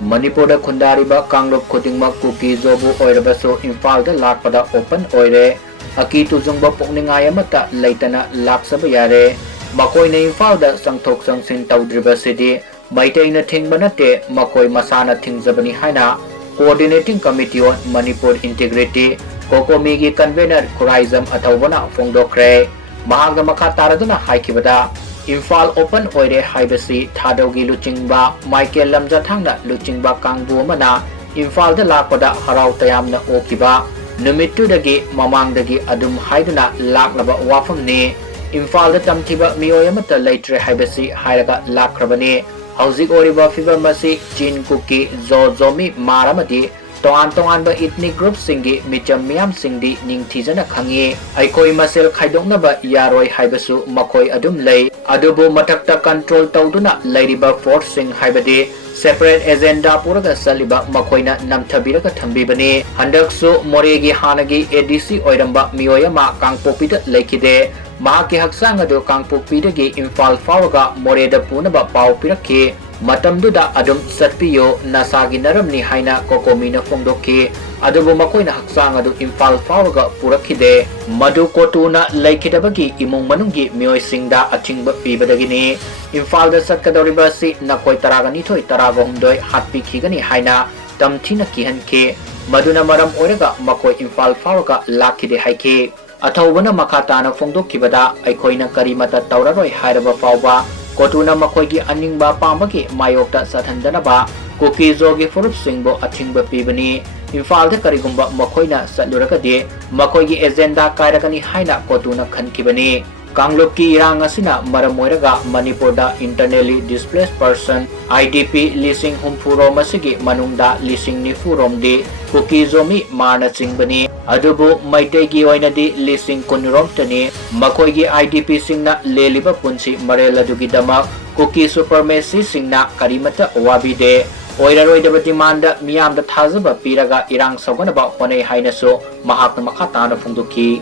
Manipur Kundariba Kanglop Kudingma Kuki-Zo Oirabaso Imphalda Lakpada Open Oire Aki Tuzungba Pukningayamata Laitana Laksabayare Makhoi Imphalda Sangtok Sangsin Taudriba City Meiteina Thingba Natte Makhoi Masana Thingjabani Haina Coordinating Committee on Manipur Integrity Kokomigi Convener Khuraijam Athouba Fongdokre Mahaga Makataraduna Haikibada Imphal Open Oire Haibasi Thadogi Luchingba Michael Lamjathangna Luchingba Kangbu Mana Imphalda Lakpada Harau Tayamna Okiba Numitudagi Mamangdagi Adum Haiduna Laklaba Wafamni Imphalda Tamtiba Mioyamata Laitre Haibasi Hairaga Lakrabani Hauzik Oriba Fiber Masi Jin Kuki-Zo Maramadi Tongan ethnic group singi micham miyam singdi ningthijana khangi aikoi masel khaidoknaba yaroi haibasu makoi adum lei adubu matakta control tawduna lairiba force sing haibadi separate agenda puraga saliba makoina namthabiraga thambibani handaksu moregi hanagi ADC oiramba miyoyama kangpopida leikide mahaki haksang adu kangpopidagi Imphal fawaga moreda punaba pau pirakki Matamduda adum satpiyo nasagi naramni haina kokomina fongdoki adubu makoina haksang adu Imphal fawaga purakhide madu kotuna laikidabagi imung manunggi miyoi singda athingba pibadagini Imphalda satkadoriba si nakoi taragani thoi taragomdoi hatpi khigani haina tamthina kihanke maduna maram oraga makoi Imphal fawaga lakhide haike Athoubana makhatana fongdokibada aikoina karimata tauraroi hairaba fawba Kotuna Makhoigi Aningba Pamaki Mayokta Sathandanaba Kuki-Zo gi Furup Singbo Athingba Pibani Imphalda Karigumba Makhoina Satluragadi Makhoigi agenda Kairagani Haina Kotuna Khankibani Kanglopki Irang Asina Maramoiraga Manipurda Internally Displaced Person IDP Lising Humfuro Masigi Manungda Lising Nifuromdi Kuki-Zo mi Marna Singbani Adubu Maitegi Oinadi Lising Kunromtani Makhoigi IDP Singna Leliba Punsi Mareladugidama Kuki Supremacy Singna Karimata Wabide Oiraroidaba Demanda Miyamda Thazaba Piraga Irang Soganaba Hone Hainaso Mahakna Makhatana Fungduki